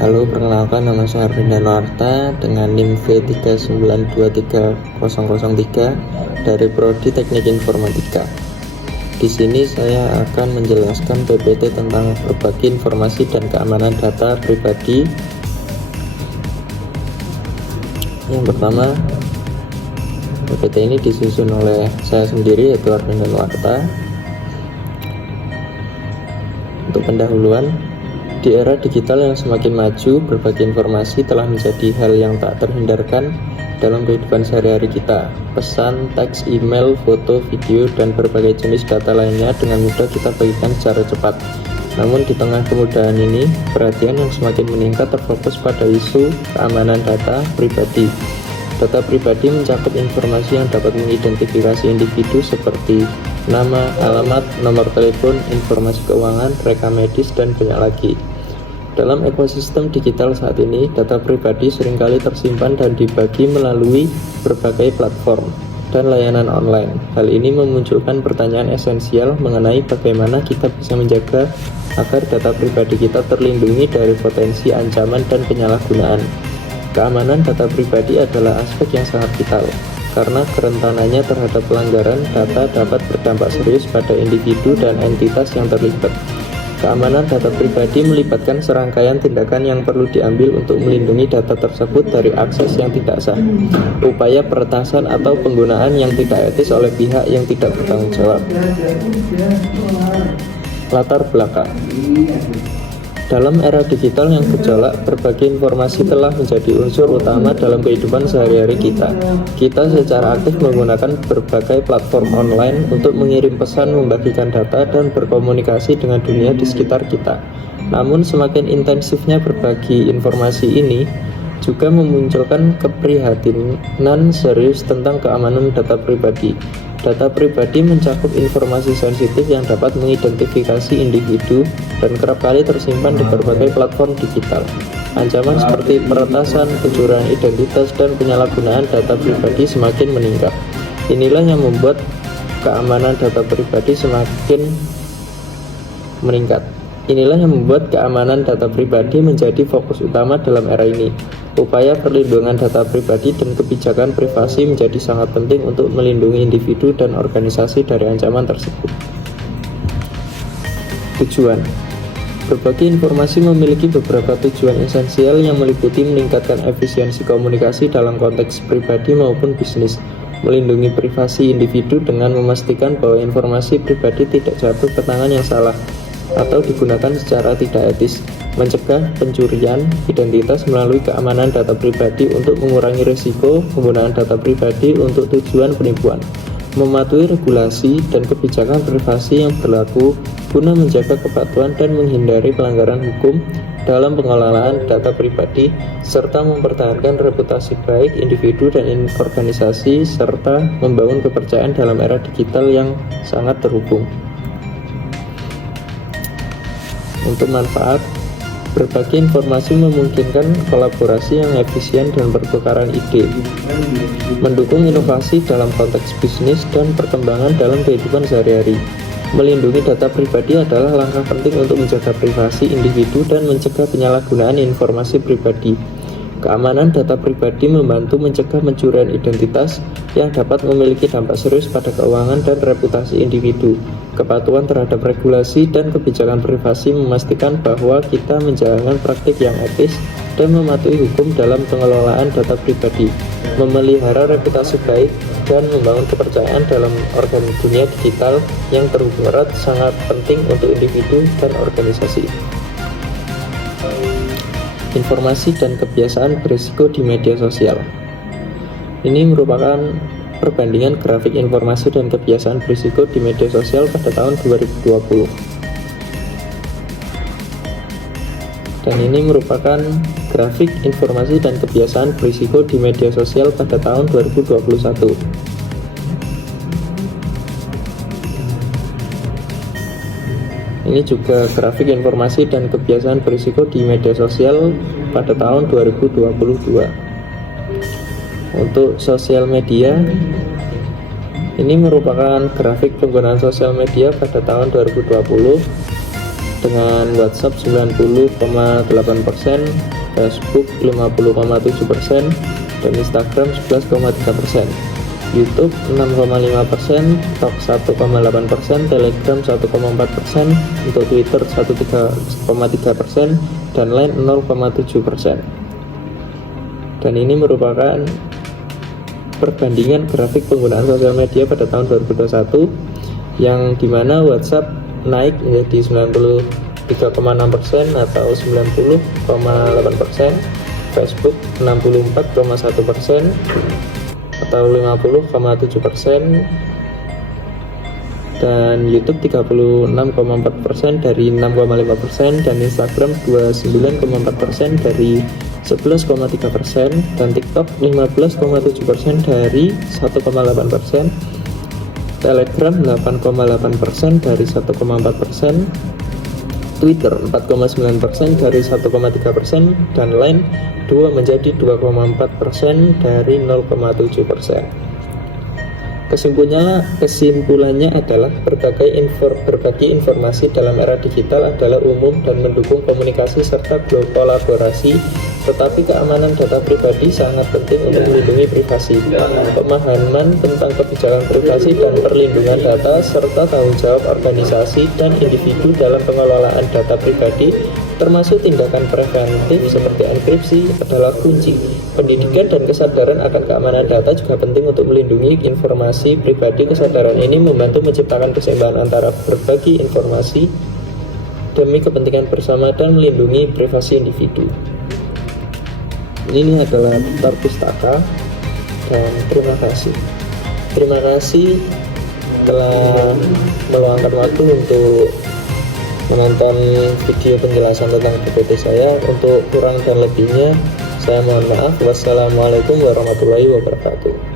Halo, perkenalkan nama saya Arvinda Noarta dengan NIM V3923003 dari Prodi Teknik Informatika. Di sini saya akan menjelaskan PPT tentang berbagi informasi dan keamanan data pribadi. Yang pertama, PPT ini disusun oleh saya sendiri, yaitu Arvinda Noarta. Untuk pendahuluan, di era digital yang semakin maju, berbagi informasi telah menjadi hal yang tak terhindarkan dalam kehidupan sehari-hari kita. Pesan, teks, email, foto, video, dan berbagai jenis data lainnya dengan mudah kita bagikan secara cepat. Namun di tengah kemudahan ini, perhatian yang semakin meningkat terfokus pada isu keamanan data pribadi. Data pribadi mencakup informasi yang dapat mengidentifikasi individu seperti nama, alamat, nomor telepon, informasi keuangan, rekam medis, dan banyak lagi. Dalam ekosistem digital saat ini, data pribadi seringkali tersimpan dan dibagi melalui berbagai platform dan layanan online. Hal ini memunculkan pertanyaan esensial mengenai bagaimana kita bisa menjaga agar data pribadi kita terlindungi dari potensi ancaman dan penyalahgunaan. Keamanan data pribadi adalah aspek yang sangat vital, karena kerentanannya terhadap pelanggaran data dapat berdampak serius pada individu dan entitas yang terlibat. Keamanan data pribadi melibatkan serangkaian tindakan yang perlu diambil untuk melindungi data tersebut dari akses yang tidak sah, upaya peretasan atau penggunaan yang tidak etis oleh pihak yang tidak bertanggung jawab. Latar belakang. Dalam era digital yang gejolak, berbagi informasi telah menjadi unsur utama dalam kehidupan sehari-hari kita. Kita secara aktif menggunakan berbagai platform online untuk mengirim pesan, membagikan data, dan berkomunikasi dengan dunia di sekitar kita. Namun semakin intensifnya berbagi informasi ini juga memunculkan keprihatinan serius tentang keamanan data pribadi. Data pribadi mencakup informasi sensitif yang dapat mengidentifikasi individu dan kerap kali tersimpan di berbagai platform digital. Ancaman seperti peretasan, pencurian identitas, dan penyalahgunaan data pribadi semakin meningkat. Inilah yang membuat keamanan data pribadi semakin meningkat. Inilah yang membuat keamanan data pribadi menjadi fokus utama dalam era ini. Upaya perlindungan data pribadi dan kebijakan privasi menjadi sangat penting untuk melindungi individu dan organisasi dari ancaman tersebut. Tujuan: berbagi informasi memiliki beberapa tujuan esensial yang meliputi meningkatkan efisiensi komunikasi dalam konteks pribadi maupun bisnis, melindungi privasi individu dengan memastikan bahwa informasi pribadi tidak jatuh ke tangan yang salah atau digunakan secara tidak etis, mencegah pencurian identitas melalui keamanan data pribadi untuk mengurangi risiko penggunaan data pribadi untuk tujuan penipuan, mematuhi regulasi dan kebijakan privasi yang berlaku guna menjaga kepatuhan dan menghindari pelanggaran hukum dalam pengelolaan data pribadi, serta mempertahankan reputasi baik individu dan organisasi, serta membangun kepercayaan dalam era digital yang sangat terhubung. Untuk manfaat, berbagi informasi memungkinkan kolaborasi yang efisien dan pertukaran ide, mendukung inovasi dalam konteks bisnis dan perkembangan dalam kehidupan sehari-hari. Melindungi data pribadi adalah langkah penting untuk menjaga privasi individu dan mencegah penyalahgunaan informasi pribadi. Keamanan data pribadi membantu mencegah pencurian identitas yang dapat memiliki dampak serius pada keuangan dan reputasi individu. Kepatuhan terhadap regulasi dan kebijakan privasi memastikan bahwa kita menjalankan praktik yang etis dan mematuhi hukum dalam pengelolaan data pribadi, memelihara reputasi baik, dan membangun kepercayaan dalam dunia digital yang terhubung erat sangat penting untuk individu dan organisasi. Informasi dan kebiasaan berisiko di media sosial. Ini merupakan perbandingan grafik informasi dan kebiasaan berisiko di media sosial pada tahun 2020. Dan ini merupakan grafik informasi dan kebiasaan berisiko di media sosial pada tahun 2021. Ini juga grafik informasi dan kebiasaan berisiko di media sosial pada tahun 2022. Untuk sosial media, ini merupakan grafik penggunaan sosial media pada tahun 2020 dengan WhatsApp 90,8%, Facebook 50,7%, dan Instagram 11,3%. YouTube 6,5%, Talk 1,8%, Telegram 1,4%, untuk Twitter 1,3%, dan lain 0,7%. Dan ini merupakan perbandingan grafik penggunaan sosial media pada tahun 2021, yang dimana WhatsApp naik menjadi 93,6% atau 90,8%, Facebook 64,1% atau 50,7%, dan YouTube 36,4% dari 6,5%, dan Instagram 29,4% dari 11,3%, dan TikTok 15,7% dari 1,8%, Telegram 8,8% dari 1,4%, Twitter 4,9% dari 1,3%, dan lain 2 menjadi 2,4% dari 0,7%. Kesimpulannya adalah berbagi informasi dalam era digital adalah umum dan mendukung komunikasi serta kolaborasi, tetapi keamanan data pribadi sangat penting untuk melindungi privasi. Pemahaman tentang kebijakan privasi dan perlindungan data serta tanggung jawab organisasi dan individu dalam pengelolaan data pribadi, termasuk tindakan preventif seperti enkripsi, adalah kunci. Pendidikan dan kesadaran akan keamanan data juga penting untuk melindungi informasi pribadi. Kesadaran ini membantu menciptakan keseimbangan antara berbagi informasi demi kepentingan bersama dan melindungi privasi individu. Ini adalah daftar pustaka, dan terima kasih. Terima kasih telah meluangkan waktu untuk menonton video penjelasan tentang PPT saya. Untuk kurang dan lebihnya saya mohon maaf. Wassalamualaikum warahmatullahi wabarakatuh.